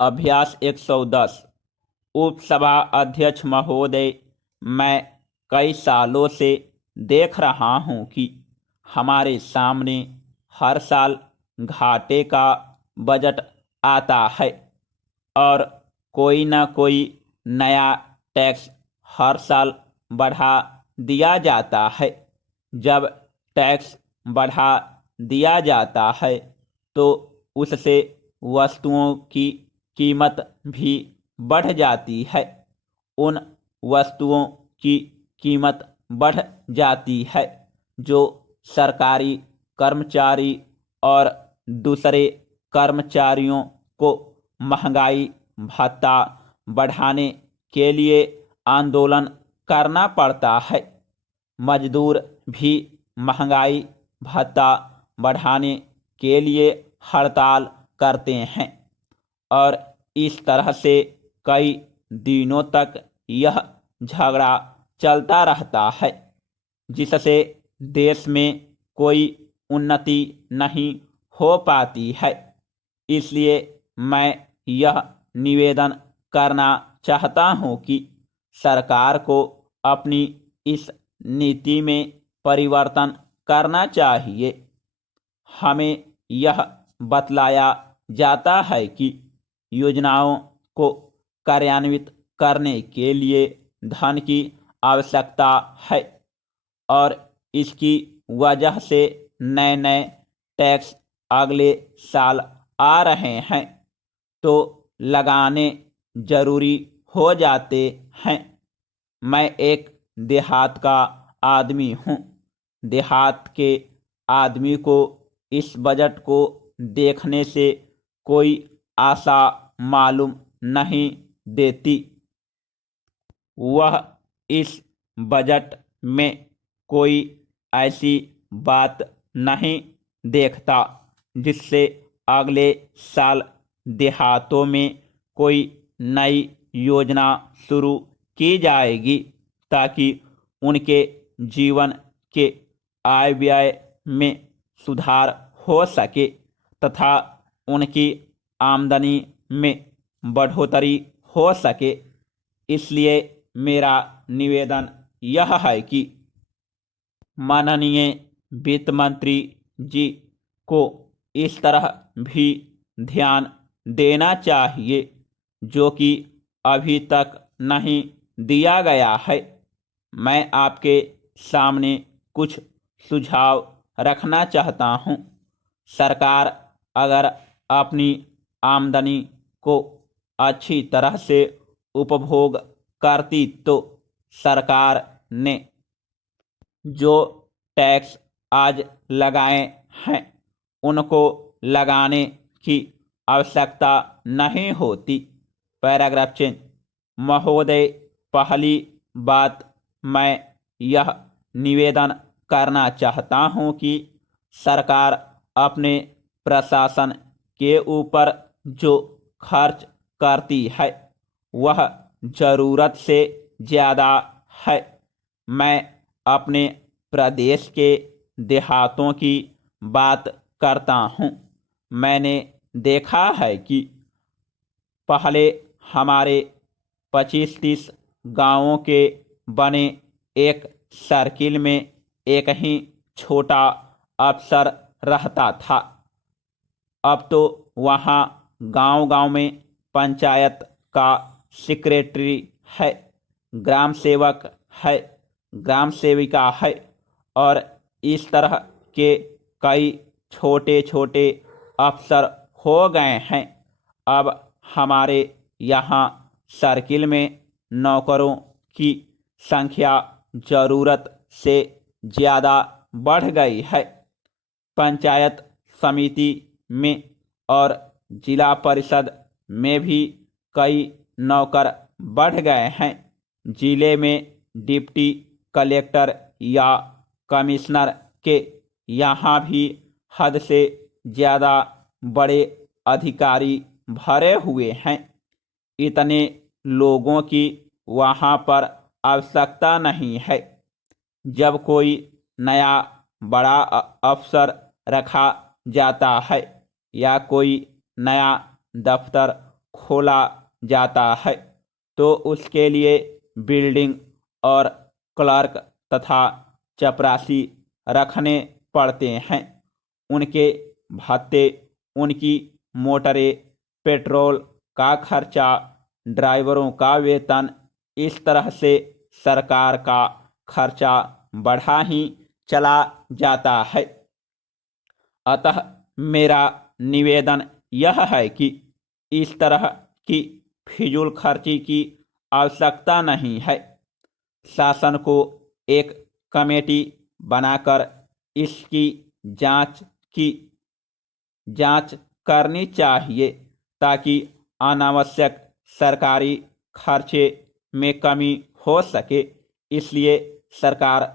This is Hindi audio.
अभ्यास 110। उपसभा अध्यक्ष महोदय, मैं कई सालों से देख रहा हूं कि हमारे सामने हर साल घाटे का बजट आता है और कोई न कोई नया टैक्स हर साल बढ़ा दिया जाता है। जब टैक्स बढ़ा दिया जाता है तो उससे वस्तुओं की कीमत भी बढ़ जाती है। उन वस्तुओं की कीमत बढ़ जाती है जो सरकारी कर्मचारी और दूसरे कर्मचारियों को महंगाई भत्ता बढ़ाने के लिए आंदोलन करना पड़ता है। मजदूर भी महंगाई भत्ता बढ़ाने के लिए हड़ताल करते हैं और इस तरह से कई दिनों तक यह झगड़ा चलता रहता है, जिससे देश में कोई उन्नति नहीं हो पाती है। इसलिए मैं यह निवेदन करना चाहता हूं कि सरकार को अपनी इस नीति में परिवर्तन करना चाहिए। हमें यह बतलाया जाता है कि योजनाओं को कार्यान्वित करने के लिए धन की आवश्यकता है और इसकी वजह से नए नए टैक्स अगले साल आ रहे हैं तो लगाने जरूरी हो जाते हैं। मैं एक देहात का आदमी हूँ। देहात के आदमी को इस बजट को देखने से कोई आशा मालूम नहीं देती। वह इस बजट में कोई ऐसी बात नहीं देखता जिससे अगले साल देहातों में कोई नई योजना शुरू की जाएगी ताकि उनके जीवन के आय व्यय में सुधार हो सके तथा उनकी आमदनी में बढ़ोतरी हो सके। इसलिए मेरा निवेदन यह है कि माननीय वित्त मंत्री जी को इस तरह भी ध्यान देना चाहिए जो कि अभी तक नहीं दिया गया है। मैं आपके सामने कुछ सुझाव रखना चाहता हूं। सरकार अगर अपनी आमदनी को अच्छी तरह से उपभोग करती तो सरकार ने जो टैक्स आज लगाए हैं उनको लगाने की आवश्यकता नहीं होती। Paragraph change. महोदय, पहली बात मैं यह निवेदन करना चाहता हूं कि सरकार अपने प्रशासन के ऊपर जो खर्च करती है वह ज़रूरत से ज़्यादा है। मैं अपने प्रदेश के देहातों की बात करता हूँ। मैंने देखा है कि पहले हमारे 25-30 गांवों के बने एक सर्किल में एक ही छोटा अफसर रहता था। अब तो वहाँ गांव-गांव में पंचायत का सेक्रेटरी है, ग्राम सेवक है, ग्राम सेविका है और इस तरह के कई छोटे छोटे अफसर हो गए हैं। अब हमारे यहाँ सर्किल में नौकरों की संख्या ज़रूरत से ज़्यादा बढ़ गई है। पंचायत समिति में और जिला परिषद में भी कई नौकर बढ़ गए हैं। जिले में डिप्टी कलेक्टर या कमिश्नर के यहाँ भी हद से ज़्यादा बड़े अधिकारी भरे हुए हैं। इतने लोगों की वहाँ पर आवश्यकता नहीं है। जब कोई नया बड़ा अफसर रखा जाता है या कोई नया दफ्तर खोला जाता है तो उसके लिए बिल्डिंग और क्लर्क तथा चपरासी रखने पड़ते हैं। उनके भत्ते, उनकी मोटरें, पेट्रोल का खर्चा, ड्राइवरों का वेतन, इस तरह से सरकार का खर्चा बढ़ा ही चला जाता है। अतः मेरा निवेदन यह है कि इस तरह की फिजूल खर्ची की आवश्यकता नहीं है। शासन को एक कमेटी बनाकर इसकी जांच की जांच करनी चाहिए ताकि अनावश्यक सरकारी खर्चे में कमी हो सके। इसलिए सरकार